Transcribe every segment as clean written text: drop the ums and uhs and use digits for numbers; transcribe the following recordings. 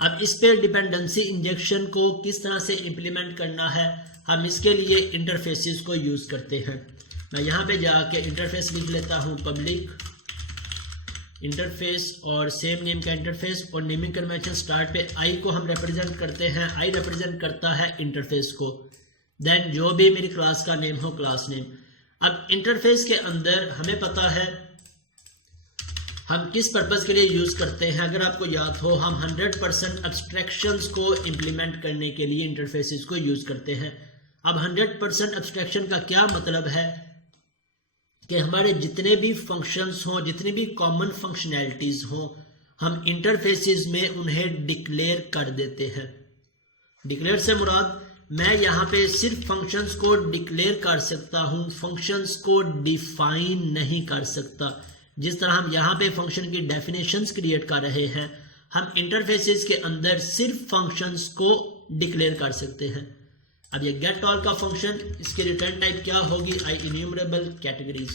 अब इस पे डिपेंडेंसी इंजेक्शन को किस तरह से इम्प्लीमेंट करना है, हम इसके लिए इंटरफेसेस को यूज़ करते हैं। मैं यहाँ पे जाके इंटरफेस लिख लेता हूँ, पब्लिक इंटरफेस और सेम नेम का इंटरफेस, और नेमिंग कन्वेंशन स्टार्ट पे आई को हम रिप्रेजेंट करते हैं, आई रिप्रेजेंट करता है इंटरफेस को, देन जो भी मेरी क्लास का नेम हो क्लास नेम। अब इंटरफेस के अंदर हमें पता है हम किस पर्पस के लिए यूज़ करते हैं। अगर आपको याद हो, हम 100% एब्स्ट्रैक्शंस को इम्प्लीमेंट करने के लिए इंटरफेसेस को यूज़ करते हैं। अब 100% एब्स्ट्रैक्शन का क्या मतलब है कि हमारे जितने भी फंक्शंस हों, जितनी भी कॉमन फंक्शनैलिटीज़ हों, हम इंटरफेसेस में उन्हें डिक्लेयर कर देते हैं। डिक्लेयर से मुराद, मैं यहाँ पे सिर्फ फंक्शंस को डिक्लेयर कर सकता हूँ, फंक्शंस को डिफाइन नहीं कर सकता। जिस तरह हम यहाँ पे फंक्शन की डेफिनेशंस क्रिएट कर रहे हैं, हम इंटरफेसेस के अंदर सिर्फ फंक्शंस को डिक्लेयर कर सकते हैं। अब ये गेट ऑल का फंक्शन, इसकी रिटर्न टाइप क्या होगी, आई इन्यूमरेबल कैटेगरीज।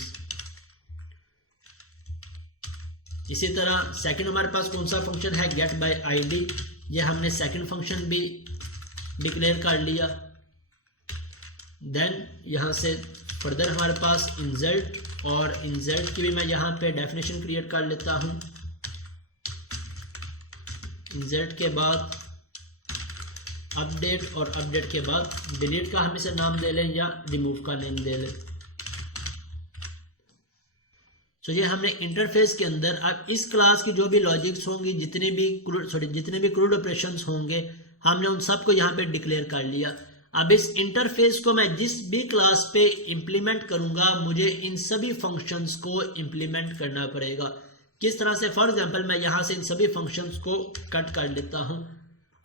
इसी तरह सेकंड हमारे पास कौन सा फंक्शन है, गेट बाय आईडी, ये हमने सेकंड फंक्शन भी डिक्लेयर कर लिया। देन यहाँ से फर्दर हमारे पास इंसर्ट, और इंसर्ट की भी मैं यहाँ पे डेफिनेशन क्रिएट कर लेता हूँ। इंसर्ट के बाद अपडेट, और अपडेट के बाद डिलीट का हम इसे नाम दे लें या रिमूव का नेम दे लें। तो ये हमने इंटरफेस के अंदर, अब इस क्लास की जो भी लॉजिक्स होंगी, जितने भी क्रूड ऑपरेशंस होंगे, हमने उन सब को यहाँ पे डिक्लेयर कर लिया। अब इस इंटरफेस को मैं जिस भी क्लास पे इंप्लीमेंट करूंगा, मुझे इन सभी फंक्शंस को इंप्लीमेंट करना पड़ेगा। किस तरह से, फॉर एग्जांपल मैं यहाँ से इन सभी फंक्शंस को कट कर लेता हूँ।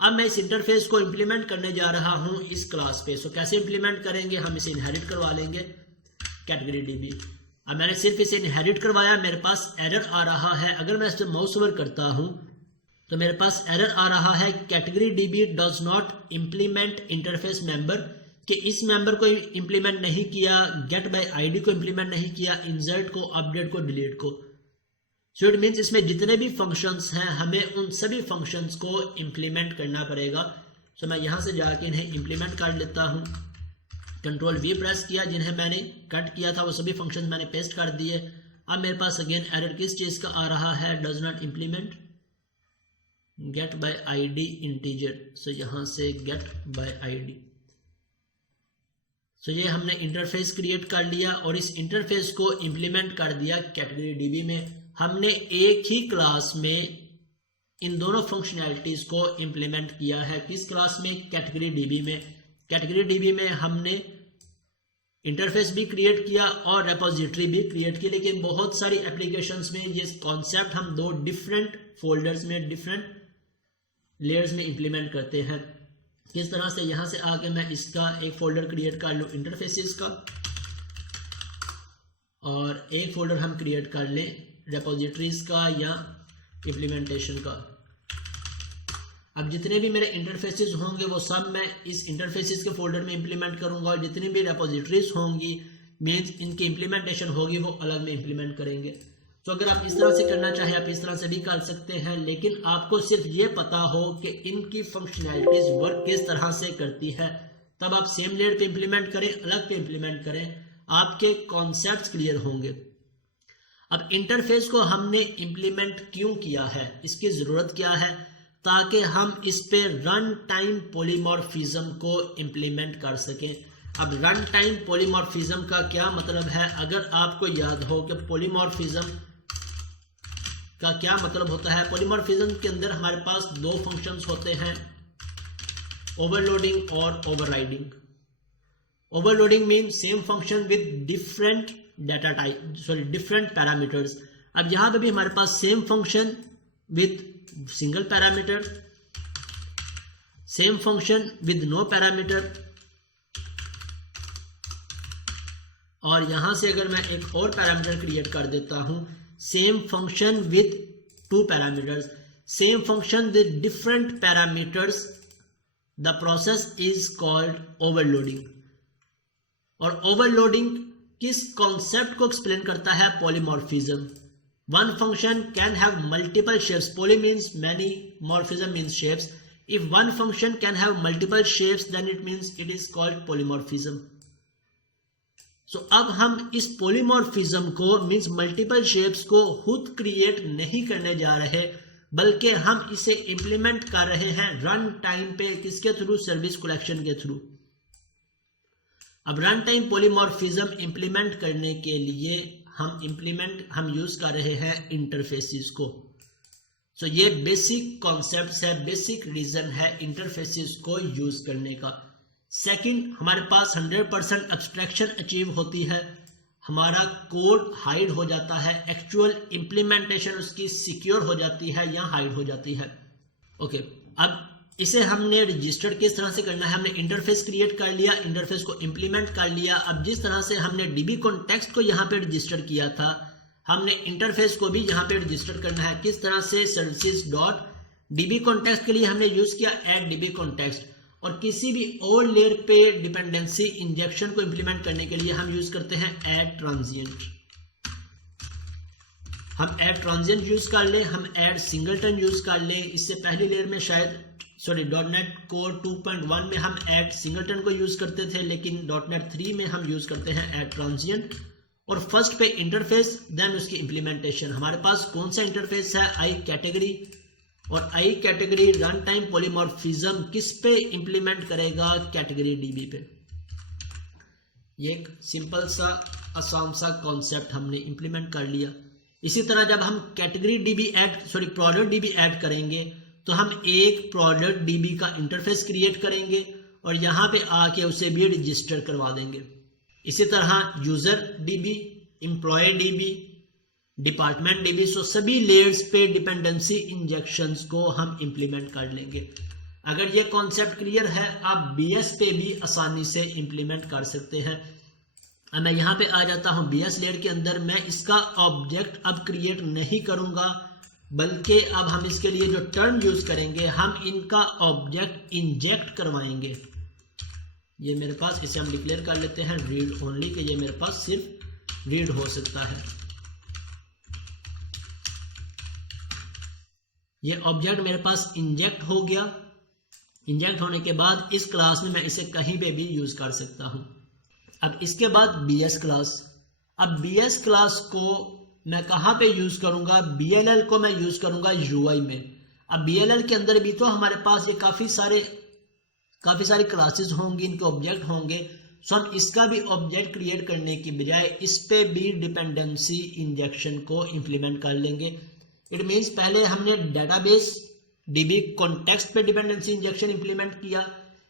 अब मैं इस इंटरफेस को इंप्लीमेंट करने जा रहा हूँ इस क्लास पे। सो कैसे इंप्लीमेंट करेंगे, हम इसे इनहेरिट करवा लेंगे कैटेगरी डीबी। अब मैंने सिर्फ इसे इनहेरिट करवाया, मेरे पास एरर आ रहा है। अगर मैं इस पर माउस ओवर करता हूँ तो मेरे पास एरर आ रहा है, category dB does not implement interface member, कि इस मेंबर को इम्प्लीमेंट नहीं किया, गेट बाय आईडी को इम्प्लीमेंट नहीं किया, इंसर्ट को, अपडेट को, डिलीट को। सो इट मीन्स इसमें जितने भी फंक्शंस हैं, हमें उन सभी फंक्शंस को इम्प्लीमेंट करना पड़ेगा। सो मैं यहाँ से जाके इन्हें इम्प्लीमेंट कर लेता हूँ। कंट्रोल वी प्रेस किया, जिन्हें मैंने कट किया था वो सभी फंक्शन मैंने पेस्ट कर दिए। अब मेरे पास अगेन एरर किस चीज़ का आ रहा है, does not implement get by ID integer. So यहाँ से गेट बाय आईडी। सो ये हमने इंटरफेस क्रिएट कर लिया और इस इंटरफेस को इम्प्लीमेंट कर दिया कैटेगरी डीबी में। हमने एक ही क्लास में इन दोनों फंक्शनैलिटीज को इम्प्लीमेंट किया है। किस क्लास में, कैटेगरी डीबी में। कैटेगरी डीबी में हमने इंटरफेस भी क्रिएट किया और रेपोजिटरी भी क्रिएट की, लेकिन बहुत सारी एप्लीकेशंस में ये कॉन्सेप्ट हम दो डिफरेंट फोल्डर्स में, डिफरेंट लेयर्स में इंप्लीमेंट करते हैं। किस तरह से, यहां से आके मैं इसका एक फोल्डर क्रिएट कर लूँ इंटरफेसेस का, और एक फोल्डर हम क्रिएट कर लें रेपोजिटरीज का या इम्प्लीमेंटेशन का। अब जितने भी मेरे इंटरफेसेस होंगे वो सब मैं इस इंटरफेसेस के फोल्डर में इंप्लीमेंट करूंगा, और जितनी भी रेपोजिटरीज होंगी, मीन्स इनकी इंप्लीमेंटेशन होगी, वो अलग में इंप्लीमेंट करेंगे। तो अगर आप इस तरह से करना चाहें, आप इस तरह से भी कर सकते हैं, लेकिन आपको सिर्फ ये पता हो कि इनकी फंक्शनैलिटीज वर्क किस तरह से करती है, तब आप सेम लेयर पे इंप्लीमेंट करें, अलग पे इंप्लीमेंट करें, आपके कॉन्सेप्ट्स क्लियर होंगे। अब इंटरफेस को हमने इंप्लीमेंट क्यों किया है, इसकी ज़रूरत क्या है, ताकि हम इस पे रन टाइम पॉलीमॉर्फिज्म को इंप्लीमेंट कर सकें। अब रन टाइम पॉलीमॉर्फिज्म का क्या मतलब है, अगर आपको याद हो कि पॉलीमॉर्फिज्म का क्या मतलब होता है। पॉलीमॉर्फिज्म के अंदर हमारे पास दो फंक्शंस होते हैं, ओवरलोडिंग और overriding. Overloading mean same function with different data type, different parameters. अब यहां पे भी हमारे पास same function with single parameter, same function with no parameter, और यहां से अगर मैं एक और पैरामीटर क्रिएट कर देता हूं, same function with two parameters, same function with different parameters, the process is called overloading. और ओवरलोडिंग किस कॉन्सेप्ट को एक्सप्लेन करता है, polymorphism. one function can have multiple shapes. Poly means many, morphism means shapes. If one function can have multiple shapes, then it means it is called polymorphism. So अब हम इस polymorphism को means multiple shapes को खुद create नहीं करने जा रहे, बल्कि हम इसे implement कर रहे हैं रन टाइम पे, किसके थ्रू, सर्विस कलेक्शन के थ्रू। अब रन टाइम polymorphism implement करने के लिए हम यूज कर रहे हैं इंटरफेसिस को। सो ये बेसिक कॉन्सेप्ट्स है, बेसिक रीजन है इंटरफेसिस को यूज करने का। सेकंड, हमारे पास 100% एब्स्ट्रैक्शन अचीव होती है, हमारा कोड हाइड हो जाता है, एक्चुअल इंप्लीमेंटेशन उसकी सिक्योर हो जाती है या हाइड हो जाती है। ओके, अब इसे हमने रजिस्टर किस तरह से करना है, हमने इंटरफेस क्रिएट कर लिया, इंटरफेस को इंप्लीमेंट कर लिया। अब जिस तरह से हमने डीबी कॉन्टेक्स्ट को यहाँ पे रजिस्टर किया था, हमने इंटरफेस को भी यहाँ पे रजिस्टर करना है। किस तरह से, सर्विसेज डॉट डीबी कॉन्टेक्स्ट के लिए हमने यूज किया ऐड डीबी कॉन्टेक्स्ट, और किसी भी और लेयर पे डिपेंडेंसी इंजेक्शन को इंप्लीमेंट करने के लिए हम यूज करते हैं ऐड ट्रांजिएंट। हम ऐड ट्रांजिएंट यूज कर ले, हम ऐड सिंगलटन यूज कर ले। इससे पहली लेयर में शायद .NET Core 2.1 में हम ऐड सिंगलटन को यूज करते थे, लेकिन .NET 3 में हम यूज करते हैं ऐड ट्रांजिएंट। और फर्स्ट पे इंटरफेस, देन उसकी इंप्लीमेंटेशन। हमारे पास कौन सा इंटरफेस है, आई कैटेगरी, और I category run time polymorphism किस पे इंप्लीमेंट करेगा, कैटेगरी डीबी पे। ये एक सिंपल सा आसान सा कॉन्सेप्ट हमने इंप्लीमेंट कर लिया। इसी तरह जब हम category dB product dB add करेंगे, तो हम एक प्रोडक्ट डीबी का इंटरफेस क्रिएट करेंगे और यहाँ पे आके उसे भी रजिस्टर करवा देंगे। इसी तरह user DB, employ DB, department DB, so सभी लेयर्स पे डिपेंडेंसी इंजेक्शंस को हम इंप्लीमेंट कर लेंगे। अगर ये कॉन्सेप्ट क्लियर है, आप बीएस पे भी आसानी से इंप्लीमेंट कर सकते हैं। अब मैं यहाँ पे आ जाता हूँ बीएस लेयर के अंदर। मैं इसका ऑब्जेक्ट अब क्रिएट नहीं करूँगा, बल्कि अब हम इसके लिए जो टर्म यूज करेंगे, हम इनका ऑब्जेक्ट इंजेक्ट करवाएंगे। ये मेरे पास, इसे हम डिक्लेयर कर लेते हैं रीड ओनली, कि ये मेरे पास सिर्फ रीड हो सकता है। ये ऑब्जेक्ट मेरे पास इंजेक्ट हो गया। इंजेक्ट होने के बाद इस क्लास में मैं इसे कहीं पे भी यूज कर सकता हूं। अब इसके बाद बीएस क्लास। अब बीएस क्लास को मैं कहां पे यूज करूंगा, बीएलएल को मैं यूज करूंगा यूआई में। अब बीएलएल के अंदर भी तो हमारे पास ये काफी सारी क्लासेस होंगी, इनके ऑब्जेक्ट होंगे। सो हम इसका भी ऑब्जेक्ट क्रिएट करने की बजाय इस पे भी डिपेंडेंसी इंजेक्शन को इंप्लीमेंट कर लेंगे। इट मीन्स पहले हमने डेटाबेस डीबी कॉन्टेक्स्ट पे डिपेंडेंसी इंजेक्शन इंप्लीमेंट किया,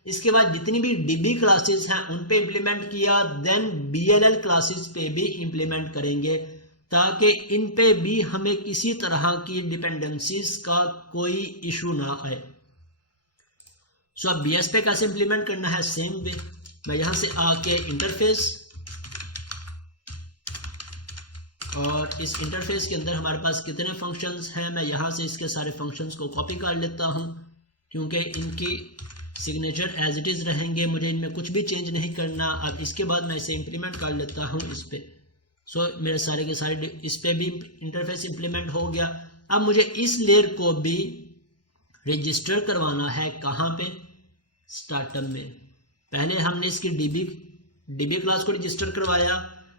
इसके बाद जितनी भी डीबी क्लासेस हैं उन पे इंप्लीमेंट किया, देन बीएलएल क्लासेस पे भी इंप्लीमेंट करेंगे, ताकि इन पे भी हमें किसी तरह की डिपेंडेंसीज का कोई इशू ना आए। सो अब बीएस पे कैसे इंप्लीमेंट करना है, सेम वे। मैं यहां से आके इंटरफेस, और इस इंटरफेस के अंदर हमारे पास कितने फंक्शंस हैं, मैं यहां से इसके सारे फंक्शंस को कॉपी कर लेता हूं, क्योंकि इनकी सिग्नेचर एज इट इज रहेंगे, मुझे इनमें कुछ भी चेंज नहीं करना। अब इसके बाद मैं इसे इंप्लीमेंट कर लेता हूं इस पे। सो मेरे सारे के सारे इस पे भी इंटरफेस इंप्लीमेंट हो गया। अब मुझे इस लेयर को भी रजिस्टर करवाना है, कहाँ पे, स्टार्टअप में। पहले हमने इसकी डीबी क्लास को रजिस्टर करवाया,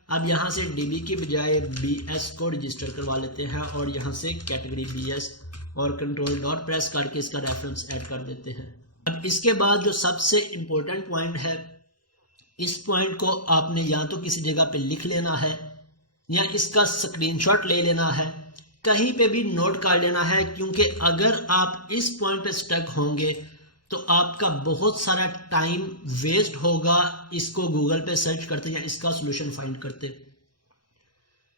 अब यहाँ से डीबी की बजाय बीएस को रजिस्टर करवा लेते हैं, और यहाँ से कैटेगरी बीएस और कंट्रोल डॉट प्रेस करके इसका रेफरेंस ऐड कर देते हैं। अब इसके बाद जो सबसे इम्पोर्टेंट पॉइंट है, इस पॉइंट को आपने या तो किसी जगह पे लिख लेना है या इसका स्क्रीनशॉट ले लेना है, कहीं पे भी नोट कर लेना है, क्योंकि अगर आप इस पॉइंट पे स्टक होंगे तो आपका बहुत सारा टाइम वेस्ट होगा इसको गूगल पे सर्च करते या इसका सॉल्यूशन फाइंड करते।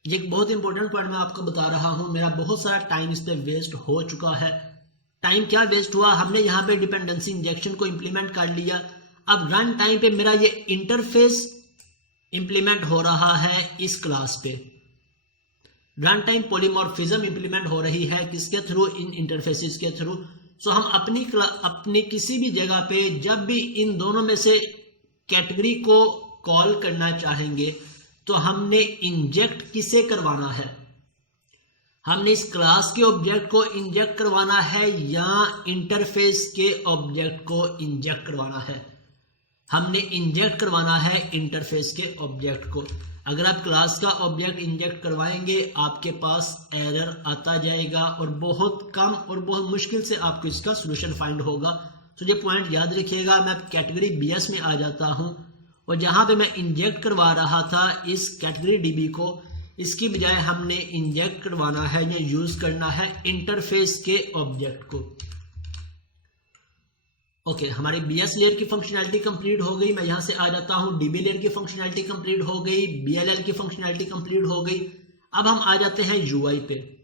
ये एक बहुत इंपॉर्टेंट पॉइंट मैं आपको बता रहा हूं, मेरा बहुत सारा टाइम इस पे वेस्ट हो चुका है। टाइम क्या वेस्ट हुआ, हमने यहाँ पे डिपेंडेंसी इंजेक्शन को इंप्लीमेंट कर लिया। अब रन टाइम पे मेरा ये इंटरफेस इंप्लीमेंट हो रहा है इस क्लास पे, रन टाइम पॉलीमॉर्फिज्म इंप्लीमेंट हो रही है किसके थ्रू, इन इंटरफेसेस के थ्रू। सो हम अपनी किसी भी जगह पे जब भी इन दोनों में से कैटेगरी को कॉल करना चाहेंगे तो हमने इंजेक्ट किसे करवाना है, हमने इस क्लास के ऑब्जेक्ट को इंजेक्ट करवाना है या इंटरफेस के ऑब्जेक्ट को इंजेक्ट करवाना है? हमने इंजेक्ट करवाना है इंटरफेस के ऑब्जेक्ट को। अगर आप क्लास का ऑब्जेक्ट इंजेक्ट करवाएंगे आपके पास एरर आता जाएगा और बहुत कम और बहुत मुश्किल से आपको इसका सोल्यूशन फाइंड होगा। तो ये पॉइंट याद रखिएगा। मैं कैटेगरी बीएस में आ जाता हूं और जहां पे मैं इंजेक्ट करवा रहा था इस कैटेगरी डीबी को, इसकी बजाय हमने इंजेक्ट करवाना है या यूज करना है इंटरफेस के ऑब्जेक्ट को। ओके, हमारी बीएस लेयर की फंक्शनैलिटी कंप्लीट हो गई। मैं यहां से आ जाता हूं, डीबी लेयर की फंक्शनैलिटी कंप्लीट हो गई, बीएलएल की फंक्शनैलिटी कंप्लीट हो गई। अब हम आ जाते हैं यूआई पे।